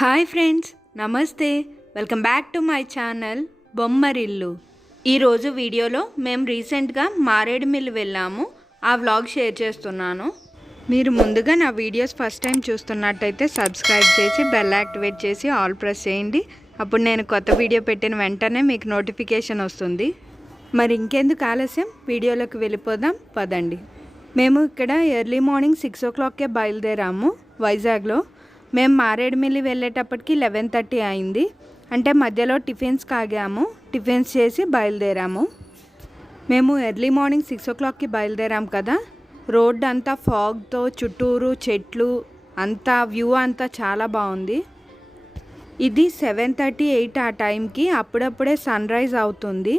Hi friends, నమస్తే. Welcome back to my channel Bommarillu. ఈరోజు వీడియోలో మేము రీసెంట్గా మారేడుమిల్లి వెళ్ళాము. ఆ వ్లాగ్ షేర్ చేస్తున్నాను. మీరు ముందుగా నా వీడియోస్ ఫస్ట్ టైం చూస్తున్నట్టయితే సబ్స్క్రైబ్ చేసి బెల్ యాక్టివేట్ చేసి ఆల్ ప్రెస్ చేయండి. అప్పుడు నేను కొత్త వీడియో పెట్టిన వెంటనే మీకు నోటిఫికేషన్ వస్తుంది. మరి ఇంకెందుకు ఆలస్యం, వీడియోలోకి వెళ్ళిపోదాం పదండి. మేము ఇక్కడ ఎర్లీ మార్నింగ్ 6 o'clockకే బయలుదేరాము. వైజాగ్లో మేము మారేడుమిల్లి వెళ్ళేటప్పటికి 11:30 అయింది. అంటే మధ్యలో టిఫిన్స్ కాగాము, టిఫిన్స్ చేసి బయలుదేరాము. మేము ఎర్లీ మార్నింగ్ 6 o'clockకి బయలుదేరాం కదా. రోడ్ అంతా ఫాగ్తో, చుట్టూరు చెట్లు, అంతా వ్యూ అంతా చాలా బాగుంది. ఇది 7:38 ఆ టైంకి. అప్పుడప్పుడే సన్ రైజ్ అవుతుంది.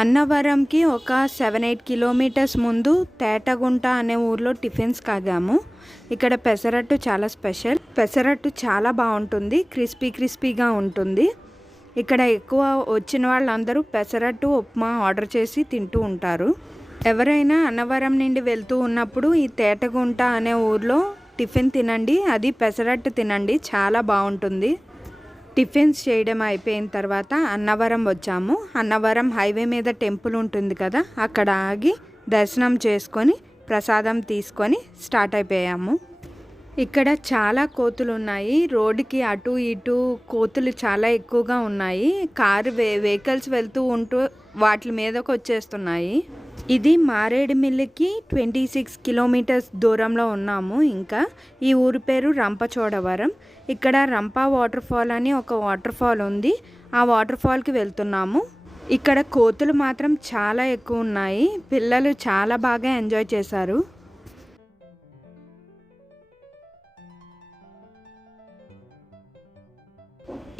అన్నవరంకి ఒక 7-8 కిలోమీటర్స్ ముందు తేటగుంట అనే ఊర్లో టిఫిన్స్ కాగాము. ఇక్కడ పెసరట్టు చాలా స్పెషల్. పెసరట్టు చాలా బాగుంటుంది, క్రిస్పీగా ఉంటుంది. ఇక్కడ ఎక్కువ వచ్చిన వాళ్ళందరూ పెసరట్టు, ఉప్మా ఆర్డర్ చేసి తింటూ ఉంటారు. ఎవరైనా అన్నవరం నుండి వెళ్తూ ఉన్నప్పుడు ఈ తేటగుంట అనే ఊర్లో టిఫిన్ తినండి, అది పెసరట్టు తినండి, చాలా బాగుంటుంది. టిఫిన్స్ చేయడం అయిపోయిన తర్వాత అన్నవరం వచ్చాము. అన్నవరం హైవే మీద టెంపుల్ ఉంటుంది కదా, అక్కడ ఆగి దర్శనం చేసుకొని ప్రసాదం తీసుకొని స్టార్ట్ అయిపోయాము. ఇక్కడ చాలా కోతులు ఉన్నాయి. రోడ్డుకి అటు ఇటు కోతులు చాలా ఎక్కువగా ఉన్నాయి. వెహికల్స్ వెళ్తూ ఉంటూ వాటి మీదకి వచ్చేస్తున్నాయి. ఇది మారేడుమిల్లికి 26 కిలోమీటర్స్ దూరంలో ఉన్నాము. ఇంకా ఈ ఊరి పేరు రంపచోడవరం. ఇక్కడ రంప వాటర్ ఫాల్ అని ఒక వాటర్ ఫాల్ ఉంది. ఆ వాటర్ ఫాల్కి వెళ్తున్నాము. ఇక్కడ కోతులు మాత్రం చాలా ఎక్కువ ఉన్నాయి. పిల్లలు చాలా బాగా ఎంజాయ్ చేశారు.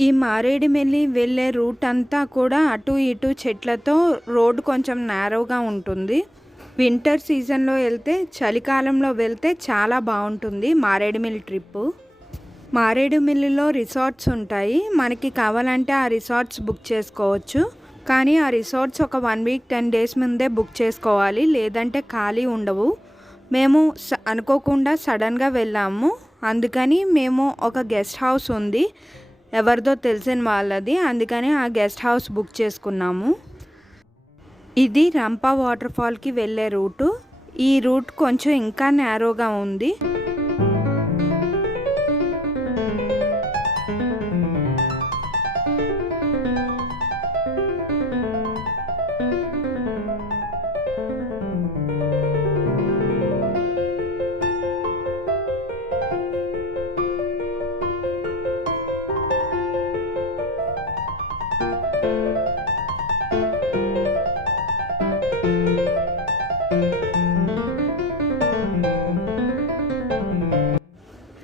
ఈ మారేడుమిల్లి వెళ్ళే రూట్ అంతా కూడా అటు ఇటు చెట్లతో రోడ్డు కొంచెం నేరోగా ఉంటుంది. వింటర్ సీజన్లో వెళ్తే, చలికాలంలో వెళ్తే చాలా బాగుంటుంది మారేడుమిల్లి ట్రిప్పు. మారేడుమిల్లిలో రిసార్ట్స్ ఉంటాయి. మనకి కావాలంటే ఆ రిసార్ట్స్ బుక్ చేసుకోవచ్చు. కానీ ఆ రిసార్ట్స్ ఒక 1 week 10 days ముందే బుక్ చేసుకోవాలి, లేదంటే ఖాళీ ఉండవు. మేము అనుకోకుండా సడన్గా వెళ్ళాము. అందుకని మేము ఒక గెస్ట్ హౌస్ ఉంది, ఎవరిదో తెలిసిన వాళ్ళది, అందుకని ఆ గెస్ట్ హౌస్ బుక్ చేసుకున్నాము. ఇది రంప వాటర్ ఫాల్కి వెళ్ళే రూటు. ఈ రూట్ కొంచెం ఇంకా నేరోగా ఉంది.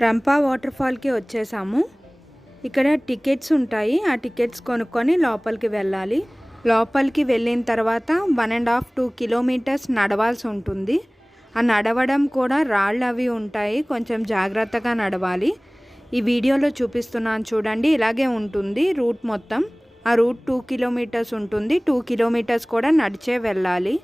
రంప వాటర్ ఫాల్కి వచ్చేసాము. ఇక్కడ టికెట్స్ ఉంటాయి. ఆ టికెట్స్ కొనుక్కొని లోపలికి వెళ్ళాలి. లోపలికి వెళ్ళిన తర్వాత 1.5-2 kilometers నడవాల్సి ఉంటుంది. ఆ నడవడం కూడా రాళ్ళు అవి ఉంటాయి, కొంచెం జాగ్రత్తగా నడవాలి. ఈ వీడియోలో చూపిస్తున్నాను చూడండి, ఇలాగే ఉంటుంది రూట్ మొత్తం. ఆ రూట్ 2 kilometers ఉంటుంది. 2 kilometers కూడా నడిచే వెళ్ళాలి.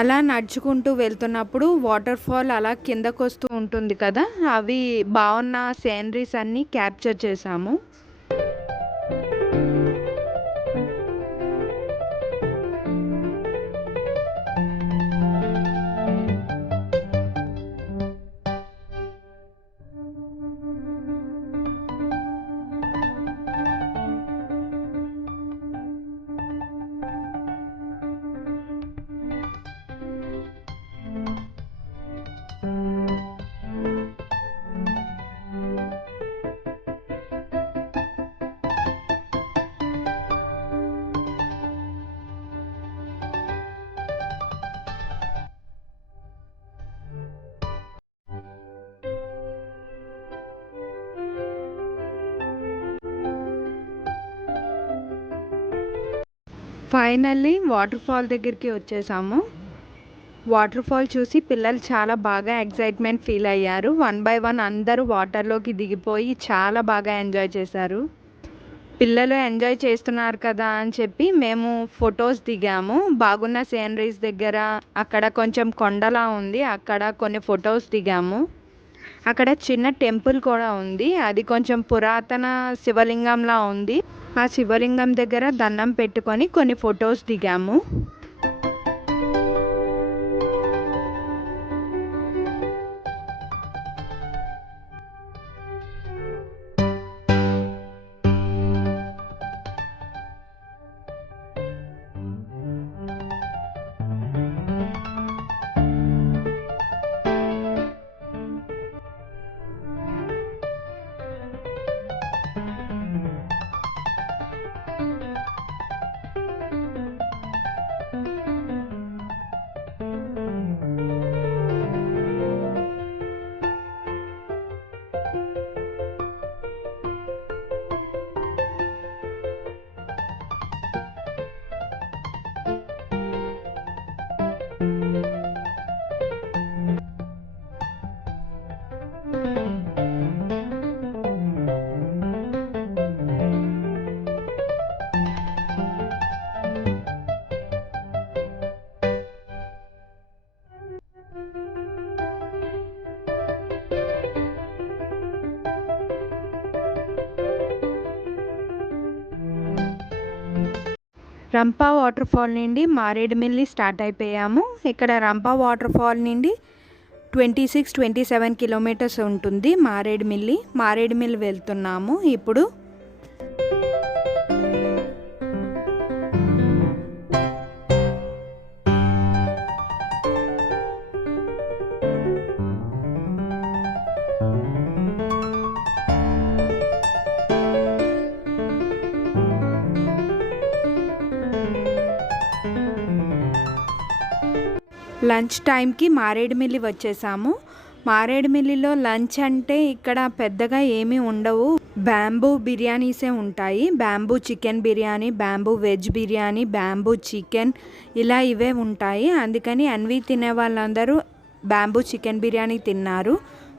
అలా నడుచుకుంటూ వెళ్తున్నప్పుడు వాటర్ ఫాల్ అలా కిందకు వస్తూ ఉంటుంది కదా, అవి బాగున్న సీనరీస్ అన్నీ క్యాప్చర్ చేసాము. ఫైనల్లీ వాటర్ ఫాల్ దగ్గరికి వచ్చేసాము. వాటర్ ఫాల్ చూసి పిల్లలు చాలా బాగా ఎక్సైట్మెంట్ ఫీల్ అయ్యారు. 1 బై 1 అందరూ వాటర్లోకి దిగిపోయి చాలా బాగా ఎంజాయ్ చేశారు. పిల్లలు ఎంజాయ్ చేస్తున్నారు కదా అని చెప్పి మేము ఫొటోస్ దిగాము. బాగున్న సీనరీస్ దగ్గర అక్కడ కొంచెం కొండలా ఉంది, అక్కడ కొన్ని ఫొటోస్ దిగాము. అక్కడ చిన్న టెంపుల్ కూడా ఉంది, అది కొంచెం పురాతన శివలింగంలా ఉంది. ఆ శివలింగం దగ్గర దండం పెట్టుకొని కొన్ని ఫొటోస్ దిగాము. రంపా వాటర్ ఫాల్ నుండి మారేడుమిల్లి స్టార్ట్ అయిపోయాము. ఇక్కడ రంపా వాటర్ ఫాల్ నుండి 26-27 కిలోమీటర్స్ ఉంటుంది మారేడుమిల్లి వెళ్తున్నాము ఇప్పుడు. లంచ్ టైంకి మారేడుమిల్లి వచ్చేసాము. మారేడుమిల్లిలో లంచ్ అంటే ఇక్కడ పెద్దగా ఏమీ ఉండవు. బ్యాంబూ బిర్యానీసే ఉంటాయి. Bamboo chicken biryani, bamboo veg biryani, bamboo chicken, ఇలా ఇవే ఉంటాయి. అందుకని అన్వి తినే వాళ్ళందరూ బ్యాంబూ చికెన్ బిర్యానీ తిన్నారు,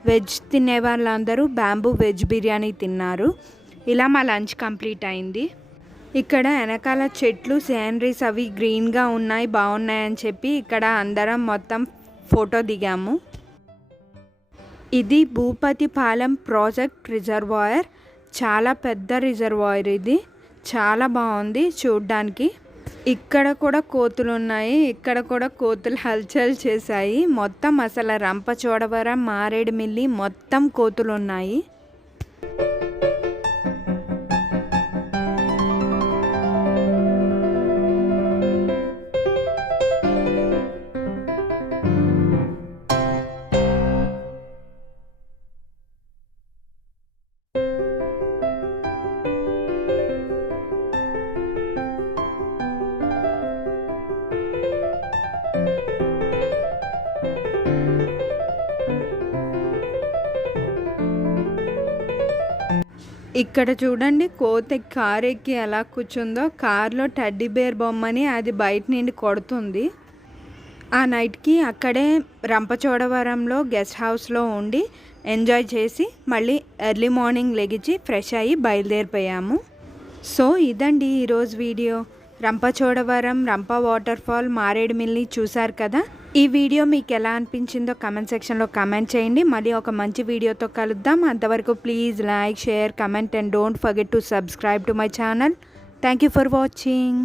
వెజ్ తినే వాళ్ళందరూ బ్యాంబూ వెజ్ బిర్యానీ తిన్నారు. ఇలా మా లంచ్ కంప్లీట్ అయింది. ఇక్కడ వెనకాల చెట్లు సీనరీస్ అవి గ్రీన్గా ఉన్నాయి, బాగున్నాయని చెప్పి ఇక్కడ అందరం మొత్తం ఫోటో దిగాము. ఇది భూపతిపాలెం ప్రాజెక్ట్ రిజర్వాయర్. చాలా పెద్ద రిజర్వాయర్ ఇది, చాలా బాగుంది చూడ్డానికి. ఇక్కడ కూడా కోతులు ఉన్నాయి, ఇక్కడ కూడా కోతులు హల్చల్ చేశాయి. మొత్తం అసలు రంపచోడవరం, మారేడుమిల్లి మొత్తం కోతులు ఉన్నాయి. ఇక్కడ చూడండి, కోతి కార్ ఎక్కి ఎలా కూర్చుందో. కార్లో టెడ్డీ బేర్ బొమ్మని అది బయట నుండి కొడుతుంది. ఆ నైట్కి అక్కడే రంపచోడవరంలో గెస్ట్ హౌస్లో ఉండి ఎంజాయ్ చేసి మళ్ళీ ఎర్లీ మార్నింగ్ లెగిచి ఫ్రెష్ అయ్యి బయలుదేరిపోయాము. సో ఇదండి ఈరోజు వీడియో. రంపచోడవరం, రంప వాటర్ ఫాల్, మారేడుమిల్లి చూసారు కదా. ఈ వీడియో మీకు ఎలా అనిపించిందో కమెంట్ సెక్షన్లో కమెంట్ చేయండి. మళ్ళీ ఒక మంచి వీడియోతో కలుద్దాం. అంతవరకు please like, share, comment and don't forget to subscribe to my channel. Thank you for watching.